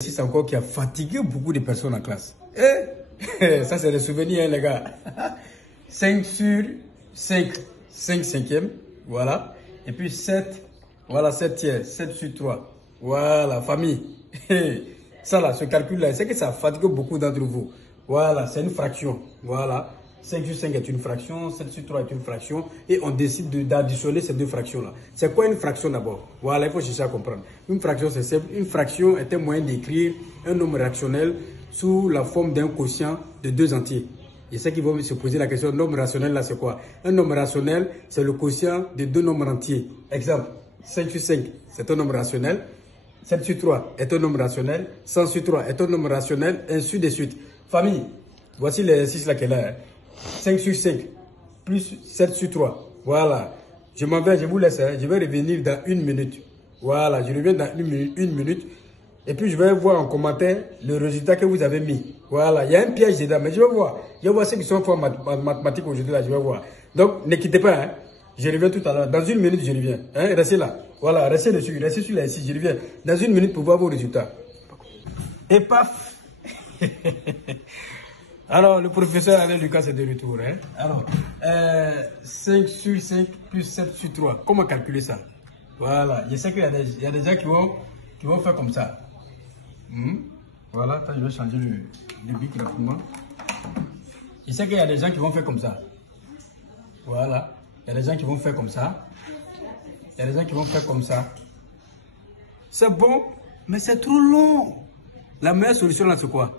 C'est encore qui a fatigué beaucoup de personnes en classe. Ça c'est des souvenirs, hein, les gars. 5 sur 5, 5 cinquièmes, voilà. Et puis 7, voilà, 7 tiers, 7 sur 3. Voilà, famille. Ça là, ce calcul-là, c'est que ça fatigue beaucoup d'entre vous. Voilà, c'est une fraction. Voilà. 5 sur 5 est une fraction, 7 sur 3 est une fraction, et on décide d'additionner ces deux fractions-là. C'est quoi une fraction d'abord? Voilà, il faut chercher à comprendre. Une fraction, c'est simple. Une fraction est un moyen d'écrire un nombre rationnel sous la forme d'un quotient de deux entiers. Et ceux qui vont se poser la question, nombre rationnel, là, c'est quoi? Un nombre rationnel, c'est le quotient de deux nombres entiers. Exemple, 5 sur 5, c'est un nombre rationnel. 7 sur 3 est un nombre rationnel. 100 sur 3 est un nombre rationnel, ainsi de suite. Famille, voici l'exercice là qu'elle a. 5 sur 5 plus 7 sur 3. Voilà. Je m'en vais, je vous laisse. Je vais revenir dans 1 minute. Voilà, je reviens dans 1 minute. Et puis je vais voir en commentaire le résultat que vous avez mis. Voilà, il y a un piège dedans, mais je vais voir. Je vais voir ceux qui sont forts en mathématiques aujourd'hui là, je vais voir. Donc, ne quittez pas. Hein. Je reviens tout à l'heure. Dans 1 minute, je reviens. Hein, restez là. Voilà, restez dessus, restez sur la ici. Je reviens dans 1 minute pour voir vos résultats. Et paf. Alors, le professeur Alain Lucas est de retour. Hein? Alors, 5 sur 5 plus 7 sur 3. Comment calculer ça? Voilà. Je sais qu'il y a des gens qui vont faire comme ça. Voilà. Je vais changer le bic rapidement. Je sais qu'il y a des gens qui vont faire comme ça. Voilà. Il y a des gens qui vont faire comme ça. Il y a des gens qui vont faire comme ça. C'est bon, mais c'est trop long. La meilleure solution là, c'est quoi?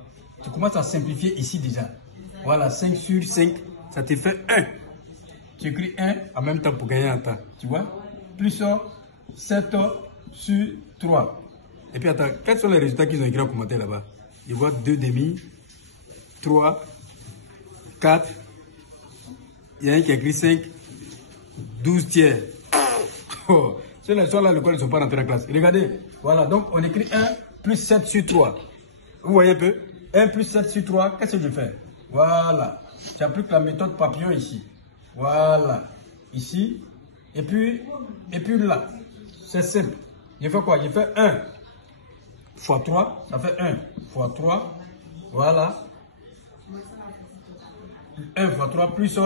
Tu commences à simplifier ici déjà. Voilà, 5 sur 5, ça te fait 1. Tu écris 1 en même temps pour gagner un temps. Tu vois? Plus 7 sur 3. Et puis attends, quels sont les résultats qu'ils ont écrit en commentaire là-bas? Ils voient 2 demi, 3, 4. Il y a un qui a écrit 5, 12 tiers. Oh, ceux là, à l'école, ils ne sont pas rentrés en classe. Regardez, voilà, donc on écrit 1 plus 7 sur 3. Vous voyez un peu? 1 plus 7 sur 3, qu'est-ce que je fais? Voilà. J'applique la méthode papillon ici. Voilà. Ici. Et puis là. C'est simple. Je fais quoi? Je fais 1 fois 3. Ça fait 1 fois 3. Voilà. 1 fois 3 plus.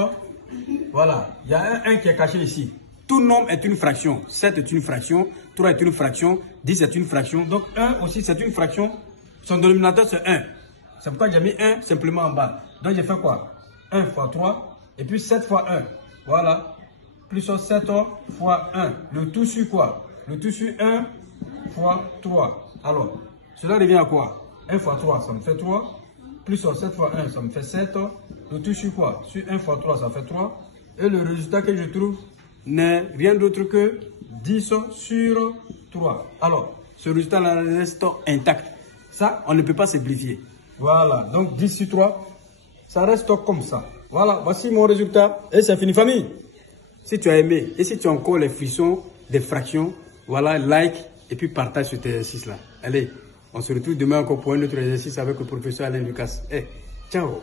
Voilà. Il y a un 1 qui est caché ici. Tout nombre est une fraction. 7 est une fraction. 3 est une fraction. 10 est une fraction. Donc 1 aussi c'est une fraction. Son dénominateur c'est 1. C'est pourquoi j'ai mis 1 simplement en bas. Donc j'ai fait quoi? 1 fois 3 et puis 7 fois 1. Voilà. Plus 7 fois 1. Le tout sur quoi? Le tout sur 1 fois 3. Alors, cela revient à quoi? 1 fois 3, ça me fait 3. Plus 7 fois 1, ça me fait 7. Le tout sur quoi? Sur 1 fois 3, ça fait 3. Et le résultat que je trouve n'est rien d'autre que 10 sur 3. Alors, ce résultat-là reste intact. Ça, on ne peut pas simplifier. Voilà, donc 10 sur 3, ça reste comme ça. Voilà, voici mon résultat. Et c'est fini, famille. Si tu as aimé et si tu as encore les frissons des fractions, voilà, like et puis partage cet exercice-là. Allez, on se retrouve demain encore pour un autre exercice avec le professeur Alain Lucas. Ciao.